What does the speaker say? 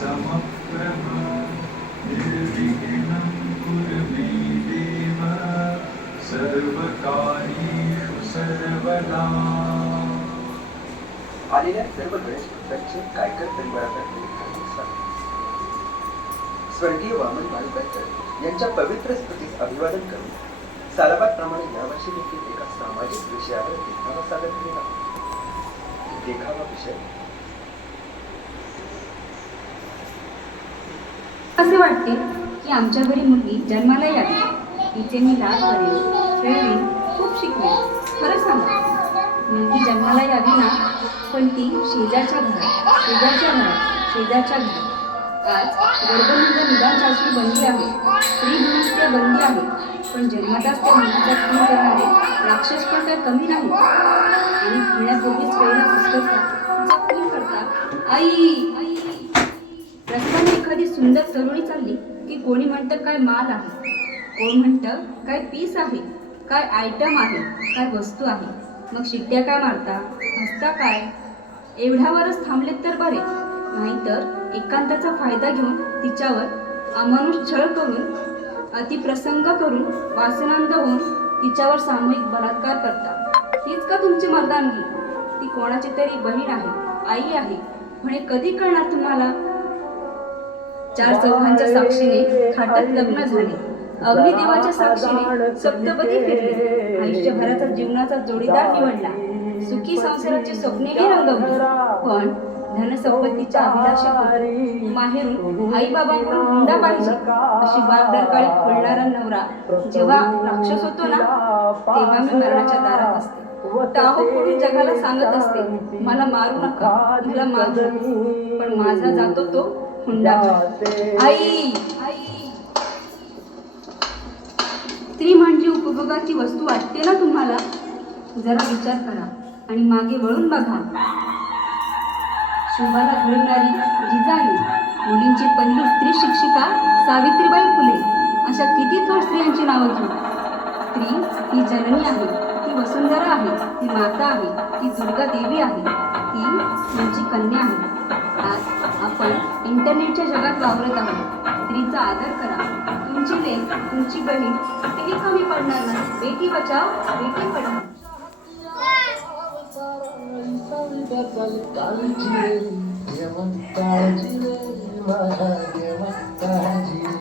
समप्रभ निर्विघ्नं कुरु मे देव सर्वकार्येषु सर्वदा. आलेल्या सर्व गणेश भक्तांचे कायकर परिवारातर्फे हार्दिक स्वागत. स्वर्गीय वामन मालुकाकर यांच्या पवित्र स्मृतीस अभिवादन करून सालाबादप्रमाणे यावर्षी देखील एका सामाजिक विषयावर देखावा सादर केला. देखावा विषय असे वाटते की आमच्या घरी मुलगी जन्माला यावी, तिचे मी लाड करेन, खेळवीन, खूप शिकवेन. खरं सांगा, मुलगी जन्माला यावी ना, पण ती शेजारच्या घरात, शेजारच्या घरात, शेजारच्या घरात. आज गर्भनिंद निदान चाचणी बंदी आहे, स्त्री भ्रूणहत्या बंदी आहे, पण जन्मताच त्या मुलीचा खून करणारे राक्षस पण काय कमी नाही. आणि खेळण्यापूर्वीच वेळेला पुस्तकता तिचा खून करता. आई आई रस्त्याने एखादी सुंदर तरुणी चालली की कोणी म्हणतं काय माल आहे, कोण म्हणतं काय पीस आहे, काय आयटम आहे, काय वस्तू आहे. मग शिट्ट्या काय मारता, हसता काय. एवढ्यावरच थांबलेत तर बरे, नाहीतर एकांताचा फायदा घेऊन तिच्यावर अमानुष छळ करून, अतिप्रसंग करून, वासनांध होऊन तिच्यावर सामूहिक बलात्कार करता. हीच का तुमची मर्दानगी? ती कोणाची तरी बहीण आहे, आई आहे, म्हणे कधी कळणार तुम्हाला? चार चौघांच्या साक्षीने थाटात लग्न झाले, अग्निदेवाच्या साक्षीने सप्तपदी फिरले, आयुष्यभराचा जीवनाचा जोडीदार निवडला, सुखी संसाराची स्वप्नेही रंगवली. पण धनसंपत्तीच्या अभिलाषेत माहेरून आई बाबांकडून हुंडा पाहिजे अशी वागडरकाळी खोलणारा नवरा जेव्हा राक्षस होतो ना, तेव्हा मी मरणाच्या दारात असते. टाहो फोडून जगाला सांगत असते, मला मारू नका, मला मारू नका. पण माझा जातो तो हुंडा. आई आई स्त्री म्हणजे उपभोगाची वस्तू वाटते ना तुम्हाला? जरा विचार करा आणि मागे वळून बघा. शोभाला घडवणारी जिजाई, मुलींची पहिली स्त्री शिक्षिका सावित्रीबाई फुले, अशा किती थोर स्त्रियांची नावं घेऊ. स्त्री ही जननी आहे, ती वसुंधरा आहे, ती माता आहे, ती दुर्गा देवी आहे, ती तुमची कन्या आहे. आज आपण इंटरनेटच्या जगात वावरत आहोत. स्त्रीचा आदर करा. तुमची लेक, तुमची बहीण कुठेही कमी पडणार नाही. बेटी बचाव, बेटी पढाओ. काळजी रे, काळजी रे, माझ्या काळजी